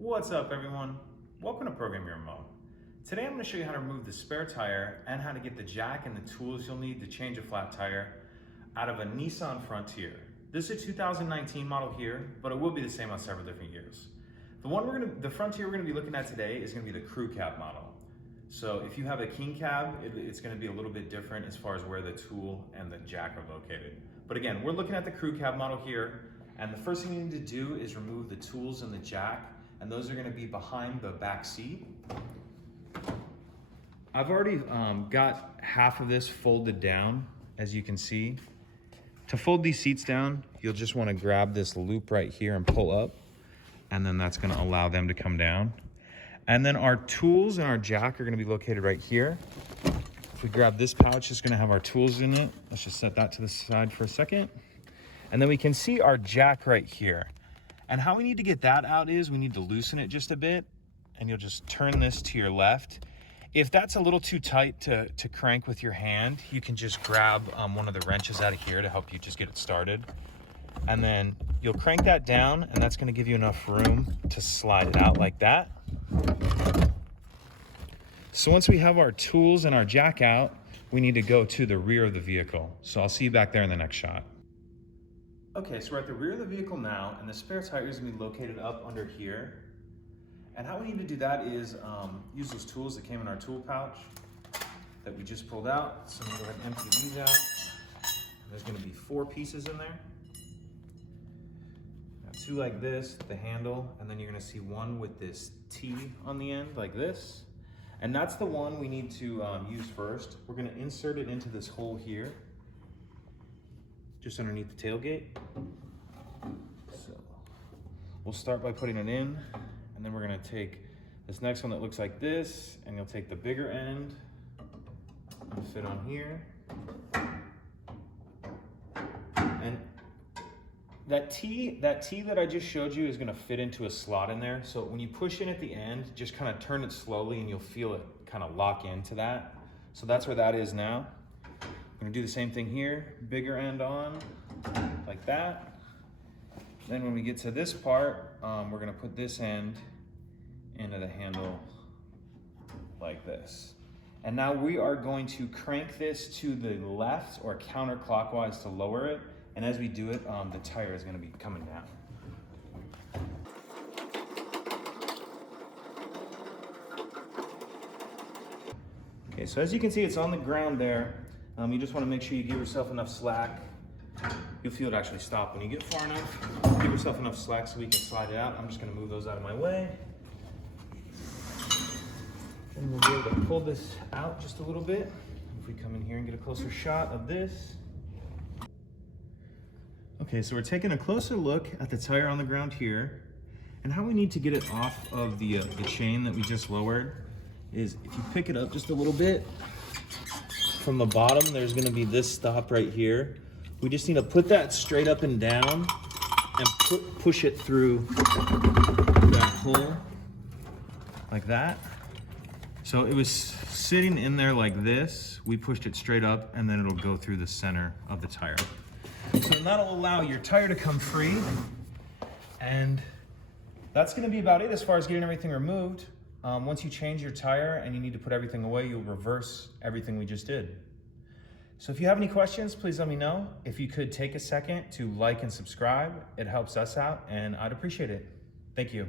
What's up everyone? Welcome to Program Your Remote. Today I'm going to show you how to remove the spare tire and how to get the jack and the tools you'll need to change a flat tire out of a Nissan Frontier. This is a 2019 model here, but it will be the same on several different years. The Frontier we're going to be looking at today is going to be the Crew Cab model. So if you have a King Cab, it's going to be a little bit different as far as where the tool and the jack are located. But again, we're looking at the Crew Cab model here, and the first thing you need to do is remove the tools and the jack, and those are going to be behind the back seat. I've already got half of this folded down, as you can see. To fold these seats down, you'll just want to grab this loop right here and pull up, and then that's going to allow them to come down. And then our tools and our jack are going to be located right here. If we grab this pouch, it's going to have our tools in it. Let's just set that to the side for a second. And then we can see our jack right here. And how we need to get that out is we need to loosen it just a bit, and you'll just turn this to your left. If that's a little too tight to crank with your hand, you can just grab one of the wrenches out of here to help you just get it started. And then you'll crank that down, and that's gonna give you enough room to slide it out like that. So once we have our tools and our jack out, we need to go to the rear of the vehicle. So I'll see you back there in the next shot. Okay, so we're at the rear of the vehicle now, and the spare tire is gonna be located up under here. And how we need to do that is use those tools that came in our tool pouch that we just pulled out. So I'm gonna go ahead and empty these out. There's gonna be 4 pieces in there. Got 2 like this, the handle, and then you're gonna see one with this T on the end like this. And that's the one we need to use first. We're gonna insert it into this hole here, just underneath the tailgate. So we'll start by putting it in, and then we're gonna take this next one that looks like this, and you'll take the bigger end and fit on here. And that T that I just showed you is gonna fit into a slot in there. So when you push in at the end, just kind of turn it slowly and you'll feel it kind of lock into that. So that's where that is now. I'm gonna do the same thing here, bigger end on, like that. Then when we get to this part, we're gonna put this end into the handle like this. And now we are going to crank this to the left or counterclockwise to lower it. And as we do it, the tire is gonna be coming down. Okay, so as you can see, it's on the ground there. You just want to make sure you give yourself enough slack. You'll feel it actually stop when you get far enough. Give yourself enough slack so we can slide it out. I'm just going to move those out of my way. And we'll be able to pull this out just a little bit. If we come in here and get a closer shot of this. Okay, so we're taking a closer look at the tire on the ground here. And how we need to get it off of the chain that we just lowered is if you pick it up just a little bit, from the bottom, there's gonna be this stop right here. We just need to put that straight up and down and push it through that hole like that. So it was sitting in there like this. We pushed it straight up, and then it'll go through the center of the tire. So that'll allow your tire to come free. And that's gonna be about it as far as getting everything removed. Once you change your tire and you need to put everything away, you'll reverse everything we just did. So if you have any questions, please let me know. If you could take a second to like and subscribe, it helps us out and I'd appreciate it. Thank you.